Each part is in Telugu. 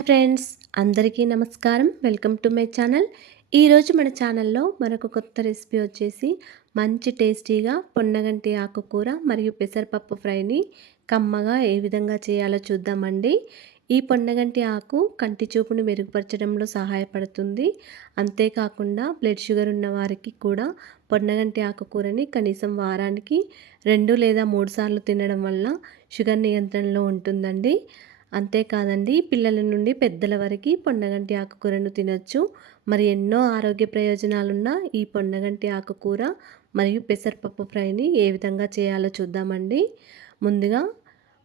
హాయ్ ఫ్రెండ్స్ అందరికీ నమస్కారం. Welcome to my channel. ఈరోజు మన ఛానల్లో మరొక కొత్త రెసిపీ వచ్చేసి మంచి టేస్టీగా పొన్నగంటి ఆకుకూర మరియు పెసరపప్పు ఫ్రైని కమ్మగా ఏ విధంగా చేయాలో చూద్దామండి. ఈ పొన్నగంటి ఆకు కంటి చూపును మెరుగుపరచడంలో సహాయపడుతుంది. అంతేకాకుండా బ్లడ్ షుగర్ ఉన్న వారికి కూడా పొన్నగంటి ఆకుకూరని కనీసం వారానికి రెండు లేదా మూడు సార్లు తినడం వల్ల షుగర్ నియంత్రణలో ఉంటుందండి. అంతేకాదండి పిల్లల నుండి పెద్దల వరకు పొన్నగంటి ఆకుకూరను తినొచ్చు. మరి ఎన్నో ఆరోగ్య ప్రయోజనాలున్న ఈ పొన్నగంటి ఆకుకూర మరియు పెసరపప్పు ఫ్రైని ఏ విధంగా చేయాలో చూద్దామండి. ముందుగా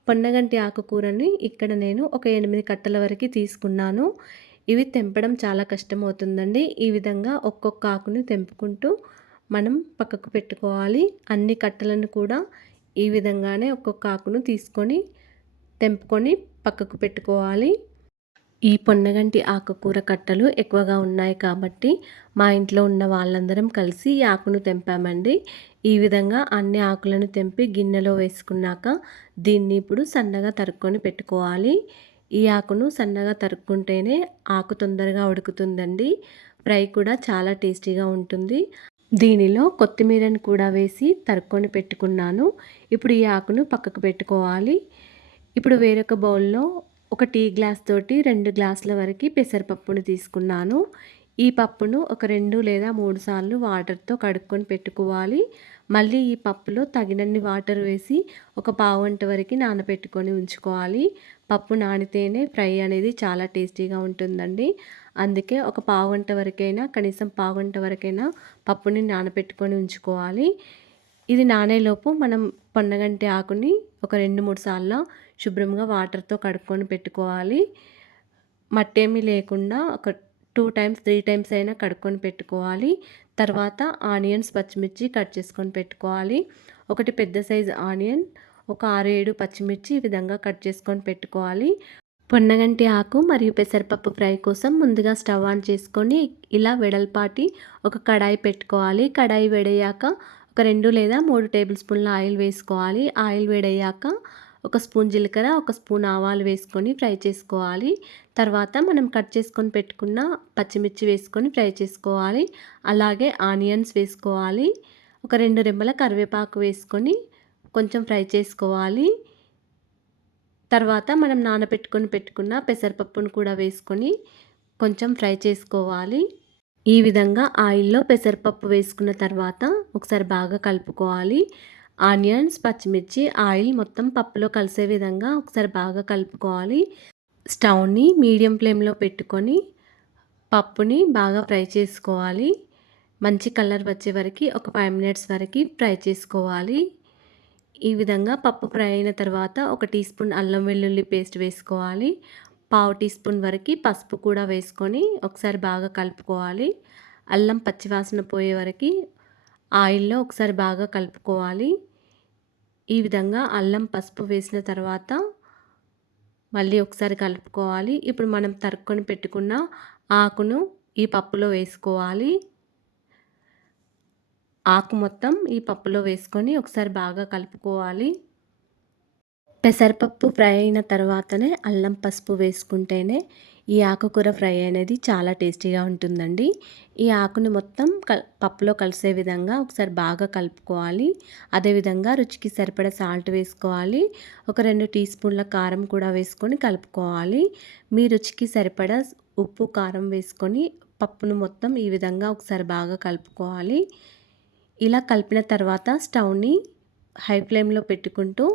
పొన్నగంటి ఆకుకూరని ఇక్కడ నేను ఒక ఎనిమిది కట్టల వరకు తీసుకున్నాను. ఇవి తెంపడం చాలా కష్టం అవుతుందండి ఈ విధంగా ఒక్కొక్క ఆకుని తెంపుకుంటూ మనం పక్కకు పెట్టుకోవాలి. అన్ని కట్టలను కూడా ఈ విధంగానే ఒక్కొక్క ఆకును తీసుకొని తెంపుకొని పక్కకు పెట్టుకోవాలి. ఈ పొన్నగంటి ఆకుకూర కట్టలు ఎక్కువగా ఉన్నాయి కాబట్టి మా ఇంట్లో ఉన్న వాళ్ళందరం కలిసి ఈ ఆకును తెంపామండి. ఈ విధంగా అన్ని ఆకులను తెంపి గిన్నెలో వేసుకున్నాక దీన్ని ఇప్పుడు సన్నగా తరుక్కొని పెట్టుకోవాలి. ఈ ఆకును సన్నగా తరుక్కుంటేనే ఆకు తొందరగా ఉడుకుతుందండి. ఫ్రై కూడా చాలా టేస్టీగా ఉంటుంది. దీనిలో కొత్తిమీరని కూడా వేసి తరుక్కొని పెట్టుకున్నాను. ఇప్పుడు ఈ ఆకును పక్కకు పెట్టుకోవాలి. ఇప్పుడు వేరొక బౌల్లో ఒక టీ గ్లాస్ తోటి రెండు గ్లాసుల వరకు పెసరపప్పును తీసుకున్నాను. ఈ పప్పును ఒక రెండు లేదా మూడు సార్లు వాటర్తో కడుక్కొని పెట్టుకోవాలి. మళ్ళీ ఈ పప్పులో తగినన్ని వాటర్ వేసి ఒక పావుగంట వరకు నానబెట్టుకొని ఉంచుకోవాలి. పప్పు నానితేనే ఫ్రై అనేది చాలా టేస్టీగా ఉంటుందండి. అందుకే ఒక పావుగంట వరకైనా కనీసం పావుగంట వరకైనా పప్పుని నానబెట్టుకొని ఉంచుకోవాలి. ఇది నానేలోపు మనం పొన్నగంటి ఆకుని ఒక రెండు మూడు సార్లు శుభ్రంగా వాటర్తో కడుక్కొని పెట్టుకోవాలి. మట్టేమీ లేకుండా ఒక టూ టైమ్స్ త్రీ టైమ్స్ అయినా కడుక్కొని పెట్టుకోవాలి. తర్వాత ఆనియన్స్ పచ్చిమిర్చి కట్ చేసుకొని పెట్టుకోవాలి. ఒకటి పెద్ద సైజు ఆనియన్ ఒక ఆరు ఏడు పచ్చిమిర్చి ఈ విధంగా కట్ చేసుకొని పెట్టుకోవాలి. పొన్నగంటి ఆకు మరియు పెసరపప్పు ఫ్రై కోసం ముందుగా స్టవ్ ఆన్ చేసుకొని ఇలా వెడల్పాటి ఒక కడాయి పెట్టుకోవాలి. కడాయి వేడయ్యాక ఒక రెండు లేదా మూడు టేబుల్ స్పూన్ల ఆయిల్ వేసుకోవాలి. ఆయిల్ వేడయ్యాక ఒక స్పూన్ జీలకర్ర ఒక స్పూన్ ఆవాలు వేసుకొని ఫ్రై చేసుకోవాలి. తర్వాత మనం కట్ చేసుకొని పెట్టుకున్న పచ్చిమిర్చి వేసుకొని ఫ్రై చేసుకోవాలి. అలాగే ఆనియన్స్ వేసుకోవాలి. ఒక రెండు రెమ్మల కరివేపాకు వేసుకొని కొంచెం ఫ్రై చేసుకోవాలి. తర్వాత మనం నానబెట్టుకొని పెట్టుకున్న పెసరపప్పును కూడా వేసుకొని కొంచెం ఫ్రై చేసుకోవాలి. ఈ విధంగా ఆయిల్లో పెసరపప్పు వేసుకున్న తర్వాత ఒకసారి బాగా కలుపుకోవాలి. ఆనియన్స్ పచ్చిమిర్చి ఆయిల్ మొత్తం పప్పులో కలిసే విధంగా ఒకసారి బాగా కలుపుకోవాలి. స్టవ్ని మీడియం ఫ్లేమ్లో పెట్టుకొని పప్పుని బాగా ఫ్రై చేసుకోవాలి. మంచి కలర్ వచ్చే వరకు ఒక ఫైవ్ మినిట్స్ వరకు ఫ్రై చేసుకోవాలి. ఈ విధంగా పప్పు ఫ్రై అయిన తర్వాత ఒక టీ స్పూన్ అల్లం వెల్లుల్లి పేస్ట్ వేసుకోవాలి. పావు టీ స్పూన్ వరకు పసుపు కూడా వేసుకొని ఒకసారి బాగా కలుపుకోవాలి. అల్లం పచ్చివాసన పోయే వరకు ఆయిల్లో ఒకసారి బాగా కలుపుకోవాలి. ఈ విధంగా అల్లం పసుపు వేసిన తర్వాత మళ్ళీ ఒకసారి కలుపుకోవాలి. ఇప్పుడు మనం తరుక్కొని పెట్టుకున్న ఆకును ఈ పప్పులో వేసుకోవాలి. ఆకు మొత్తం ఈ పప్పులో వేసుకొని ఒకసారి బాగా కలుపుకోవాలి. పెసరపప్పు ఫ్రై అయిన తర్వాతనే అల్లం పసుపు వేసుకుంటేనే ఈ ఆకుకూర ఫ్రై అనేది చాలా టేస్టీగా ఉంటుందండి. ఈ ఆకుని మొత్తం కల్ పప్పులో కలిసే విధంగా ఒకసారి బాగా కలుపుకోవాలి. అదేవిధంగా రుచికి సరిపడ సాల్ట్ వేసుకోవాలి. ఒక రెండు టీ స్పూన్ల కారం కూడా వేసుకొని కలుపుకోవాలి. మీ రుచికి సరిపడ ఉప్పు కారం వేసుకొని పప్పును మొత్తం ఈ విధంగా ఒకసారి బాగా కలుపుకోవాలి. ఇలా కలిపిన తర్వాత స్టవ్ని హై ఫ్లేమ్లో పెట్టుకుంటూ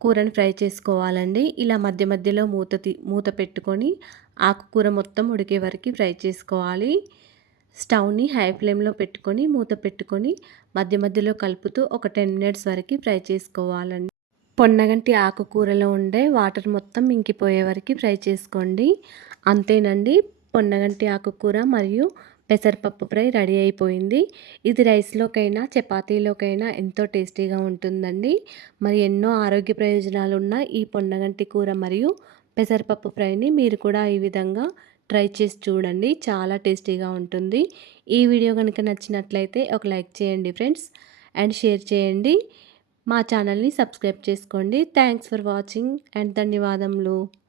కూరని ఫ్రై చేసుకోవాలండి. ఇలా మధ్య మధ్యలో మూత మూత పెట్టుకొని ఆకుకూర మొత్తం ఉడికే వరకు ఫ్రై చేసుకోవాలి. స్టవ్ని హై ఫ్లేమ్లో పెట్టుకొని మూత పెట్టుకొని మధ్య మధ్యలో కలుపుతూ ఒక టెన్ మినిట్స్ వరకు ఫ్రై చేసుకోవాలండి. పొన్నగంటి ఆకుకూరలో ఉండే వాటర్ మొత్తం ఇంకిపోయే వరకు ఫ్రై చేసుకోండి. అంతేనండి పొన్నగంటి ఆకుకూర మరియు పెసరపప్పు ఫ్రై రెడీ అయిపోయింది. ఇది రైస్లోకైనా చపాతీలోకైనా ఎంతో టేస్టీగా ఉంటుందండి. మరి ఎన్నో ఆరోగ్య ప్రయోజనాలు ఉన్న ఈ పొన్నగంటి కూర మరియు పెసరపప్పు ఫ్రైని మీరు కూడా ఈ విధంగా ట్రై చేసి చూడండి. చాలా టేస్టీగా ఉంటుంది. ఈ వీడియో కనుక నచ్చినట్లయితే ఒక లైక్ చేయండి ఫ్రెండ్స్. అండ్ షేర్ చేయండి. మా ఛానల్ని సబ్స్క్రైబ్ చేసుకోండి. థ్యాంక్స్ ఫర్ వాచింగ్ అండ్ ధన్యవాదములు.